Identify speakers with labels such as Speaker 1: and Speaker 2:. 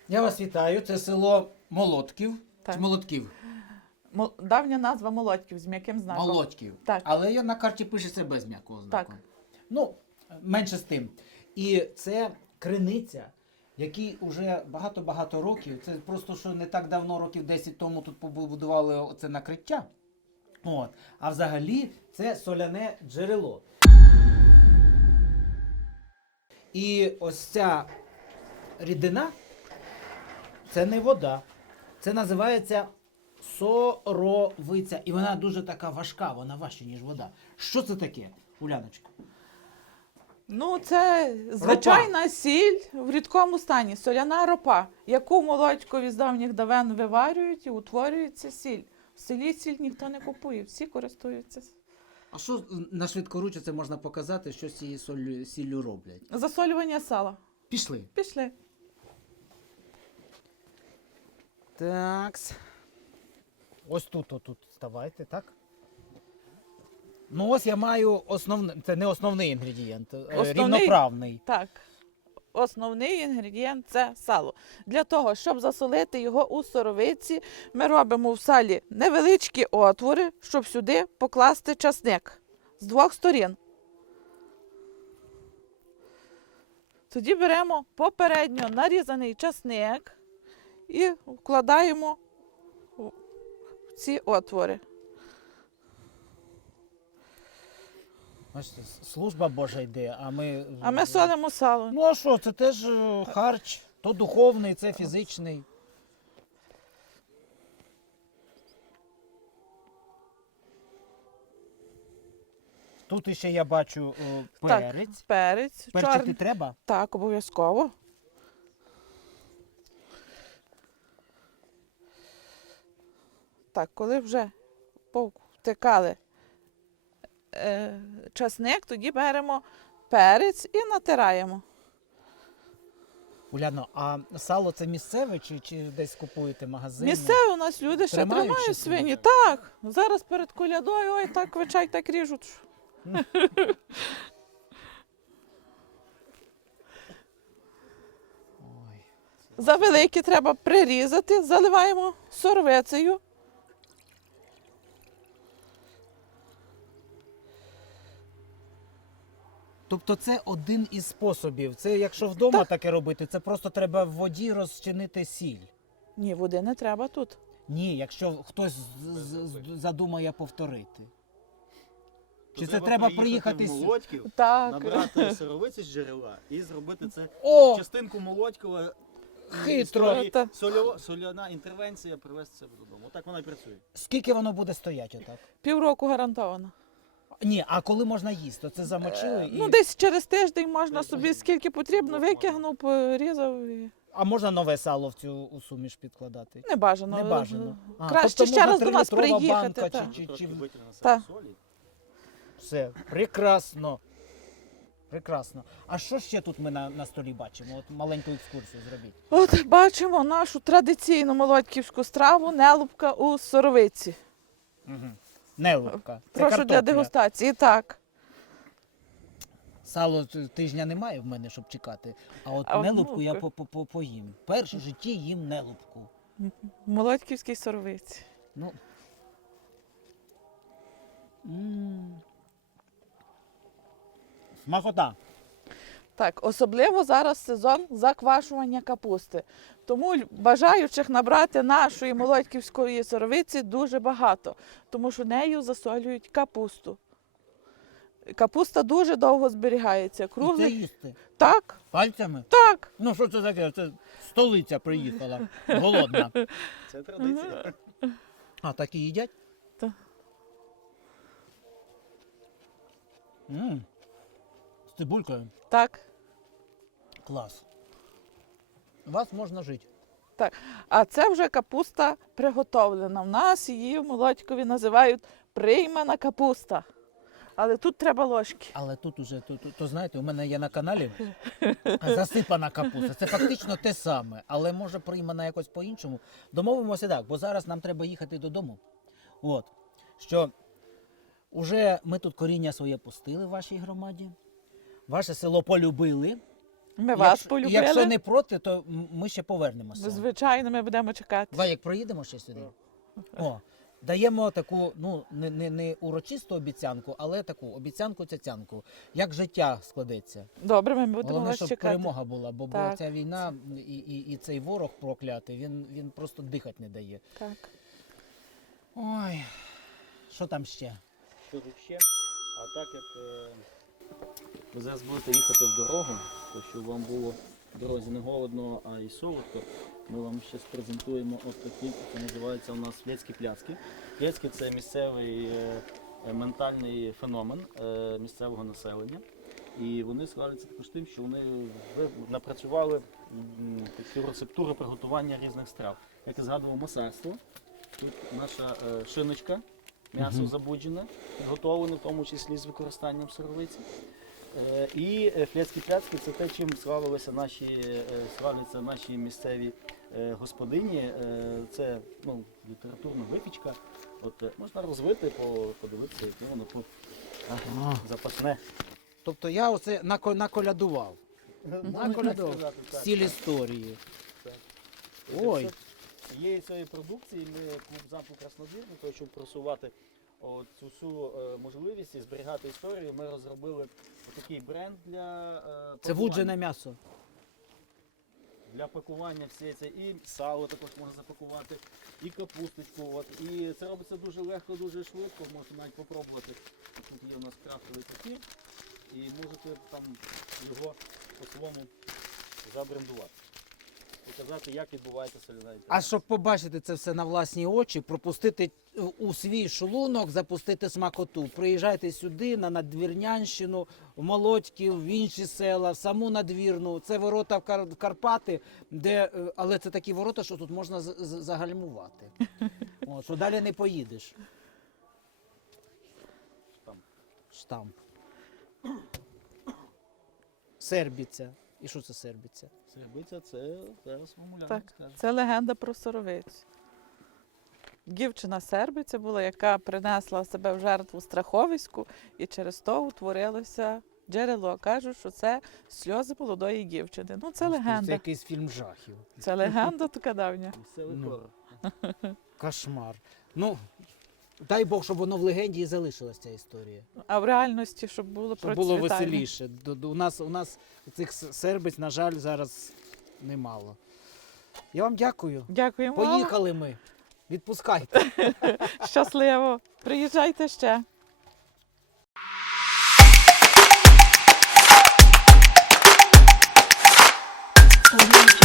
Speaker 1: Я вас вітаю. Це село Молотків.
Speaker 2: Так.
Speaker 1: Чи Молотків?
Speaker 2: Давня назва Молодьків з м'яким знаком.
Speaker 1: Молотків.
Speaker 2: Так.
Speaker 1: Але на карті пишеться без м'якого знаку.
Speaker 2: Так.
Speaker 1: Ну, менше з тим. І це криниця, який уже багато-багато років. Це просто, що не так давно, років 10 тому тут побудували оце накриття. От. А взагалі це соляне джерело. І ось ця рідина, це не вода. Це називається соровиця. І вона дуже така важка, вона важча, ніж вода. Що це таке, Уляночка?
Speaker 2: Ну, це звичайна сіль в рідкому стані, соляна ропа, яку молодькові з давніх давен виварюють і утворюється сіль. В селі сіль ніхто не купує, всі користуються.
Speaker 1: А що на швидкоруч це можна показати, що з цією сіллю роблять?
Speaker 2: Засолювання сала.
Speaker 1: Пішли.
Speaker 2: Пішли.
Speaker 1: Такс. Ось тут ставайте, так? Ну ось я маю основний, це не основний інгредієнт, рівноправний.
Speaker 2: Так. Основний інгредієнт – це сало. Для того, щоб засолити його у соровиці, ми робимо в салі невеличкі отвори, щоб сюди покласти часник з двох сторін. Тоді беремо попередньо нарізаний часник і вкладаємо в ці отвори.
Speaker 1: Бачите, служба Божа йде, а ми...
Speaker 2: А ми солимо сало.
Speaker 1: Ну а що, це теж харч, то духовний, це фізичний. Тут ще я бачу перець.
Speaker 2: Так, перець.
Speaker 1: Перчити
Speaker 2: чорний.
Speaker 1: треба?
Speaker 2: Так, обов'язково. Так, коли вже повтикали часник, тоді беремо перець і натираємо.
Speaker 1: Уляно, а сало це місцеве чи десь купуєте магазин?
Speaker 2: Місцеві у нас люди ще
Speaker 1: Тримають
Speaker 2: тримають
Speaker 1: ще
Speaker 2: свині.
Speaker 1: собі?
Speaker 2: Так, зараз перед колядою, ой, так квичай, так ріжуть.
Speaker 1: Ой.
Speaker 2: За великі треба прирізати, заливаємо соровицею.
Speaker 1: Тобто це один із способів. Це якщо вдома
Speaker 2: Так.
Speaker 1: таке робити, це просто треба в воді розчинити сіль.
Speaker 2: Ні, води не треба тут.
Speaker 1: Ні, якщо хтось задумає повторити. Чи це
Speaker 3: То
Speaker 1: треба приїхати
Speaker 3: в Молодьків,
Speaker 2: Так.
Speaker 3: набрати сировиці з джерела і зробити це
Speaker 1: О,
Speaker 3: частинку Молодькова.
Speaker 1: хитро!
Speaker 3: І
Speaker 2: Та.
Speaker 3: соляна інтервенція привезти себе додому. Отак вона і працює.
Speaker 1: Скільки воно буде стояти отак?
Speaker 2: Півроку гарантовано.
Speaker 1: Ні, а коли можна їсти? Це замочили і...
Speaker 2: Ну, десь через тиждень можна
Speaker 3: Десь
Speaker 2: собі
Speaker 3: тиждень.
Speaker 2: скільки потрібно,
Speaker 3: Можна.
Speaker 2: викигнув, порізав. І...
Speaker 1: А можна нове сало в цю у суміш підкладати?
Speaker 2: Не бажано.
Speaker 1: Не бажано. А,
Speaker 2: Краще
Speaker 1: тобто
Speaker 2: ще
Speaker 1: можна
Speaker 2: раз до нас
Speaker 1: 3-літрова
Speaker 2: приїхати.
Speaker 1: банка
Speaker 2: та.
Speaker 1: чи-
Speaker 3: Трошки витягне на
Speaker 2: Та.
Speaker 3: себе солі.
Speaker 1: Все, прекрасно. Прекрасно. А що ще тут ми на столі бачимо? От маленьку екскурсію зробіть.
Speaker 2: От бачимо нашу традиційну молодьківську страву нелубка у соровиці.
Speaker 1: Угу. Нелубка. Це
Speaker 2: Прошу
Speaker 1: картопля.
Speaker 2: для дегустації. Так.
Speaker 1: Сало тижня немає в мене, щоб чекати. А от
Speaker 2: А от
Speaker 1: нелубку я
Speaker 2: нелубка?
Speaker 1: поїм. Перше в житті їм нелубку.
Speaker 2: В молодьківській соровиці.
Speaker 1: Ну. Смакота.
Speaker 2: Так, особливо зараз сезон заквашування капусти. Тому бажаючих набрати нашої молодьківської соровиці дуже багато, тому що нею засолюють капусту. Капуста дуже довго зберігається.
Speaker 1: І це
Speaker 2: Круглий.
Speaker 1: їсти.
Speaker 2: Так,
Speaker 1: Пальцями?
Speaker 2: так.
Speaker 1: Ну що це таке? Це столиця приїхала. Голодна.
Speaker 3: Це традиція.
Speaker 1: А, так і їдять?
Speaker 2: Так.
Speaker 1: З цибулькою.
Speaker 2: Так.
Speaker 1: Клас. У вас можна жити.
Speaker 2: А це вже капуста приготовлена. В нас її в Молодькові називають приймана капуста. Але тут треба ложки.
Speaker 1: Але тут уже, то знаєте, у мене є на каналі засипана капуста. Це фактично те саме, але може приймана якось по-іншому. Домовимося так, бо зараз нам треба їхати додому. От, що уже ми тут коріння своє пустили в вашій громаді, ваше село полюбили,
Speaker 2: Ми вас
Speaker 1: Якщо-
Speaker 2: полюбили.
Speaker 1: Якщо не проти, то ми ще повернемося.
Speaker 2: Звичайно, ми будемо чекати.
Speaker 1: Давай, як проїдемо ще сюди. О, даємо таку, ну, не урочисту обіцянку, але таку обіцянку-цяцянку. Як життя складеться.
Speaker 2: Добре, ми будемо
Speaker 1: Головне,
Speaker 2: вас
Speaker 1: щоб
Speaker 2: чекати.
Speaker 1: перемога була, бо
Speaker 2: Так.
Speaker 1: ця війна і цей ворог проклятий, він просто дихати не дає.
Speaker 2: Так.
Speaker 1: Ой, що там ще?
Speaker 3: Що тут ще? А так як ви зараз будете їхати в дорогу, то щоб вам було в дорозі не голодно, а й солодко, ми вам ще презентуємо от такі, це називається у нас флєцькі пляцки. Флєцькі – це місцевий ментальний феномен місцевого населення. І вони славляться також тим, що вони напрацювали таку рецептуру приготування різних страв. Як я згадував, масарство. Тут наша шиночка, м'ясо забуджене, підготовлене, в тому числі з використанням сировиці. І флєцькі пляцки – це те, чим славляться наші місцеві господині. Це літературна випічка. От, можна розвити, подивитися, яке воно запашне.
Speaker 1: Тобто я оце наколядував. Наколядував.
Speaker 3: сказати, так,
Speaker 1: Стіль
Speaker 3: так.
Speaker 1: історії.
Speaker 3: Так.
Speaker 1: Ой.
Speaker 3: Є цієї продукції, ми клуб замку Краснодір, для того, щоб просувати цю всю можливість і зберігати історію, ми розробили такий бренд для
Speaker 1: Це вуджене м'ясо.
Speaker 3: для пакування всієї цієї. І сало також можна запакувати, і капусточку. От. І це робиться дуже легко, дуже швидко, можете навіть попробувати. Тут є у нас крафтовий кефір, і можете там його по-своєму забрендувати. Показати, як відбувається соляна
Speaker 1: А
Speaker 3: інтеграція.
Speaker 1: щоб побачити це все на власні очі, пропустити у свій шлунок, запустити смакоту. Приїжджайте сюди, на Надвірнянщину, в Молодьків, в інші села, в саму Надвірну. Це ворота в Карпати, але це такі ворота, що тут можна загальмувати. От, що далі не поїдеш.
Speaker 3: Штамп.
Speaker 1: Штамп. Сербіця. І що це сербіця?
Speaker 3: Сербиця це зараз вам Уляна
Speaker 2: Так.
Speaker 3: скаже.
Speaker 2: Це легенда про соровицю. Дівчина сербиця була, яка принесла себе в жертву страховиську, і через то утворилося джерело. Кажуть, що це сльози молодої дівчини. Ну, це
Speaker 1: Це
Speaker 2: легенда.
Speaker 1: якийсь фільм жахів.
Speaker 2: Це легенда така давня.
Speaker 3: Місцевий
Speaker 1: Ну.
Speaker 3: хорор.
Speaker 1: Кошмар. Ну, дай Бог, щоб воно в легенді і залишилася ця історія.
Speaker 2: А в реальності, щоб було
Speaker 1: Щоб було
Speaker 2: процвітання.
Speaker 1: веселіше. У нас цих сербиць, на жаль, зараз немало. Я вам дякую.
Speaker 2: Дякуємо вам.
Speaker 1: Поїхали ми. Відпускайте.
Speaker 2: Щасливо. Приїжджайте ще.
Speaker 4: Audio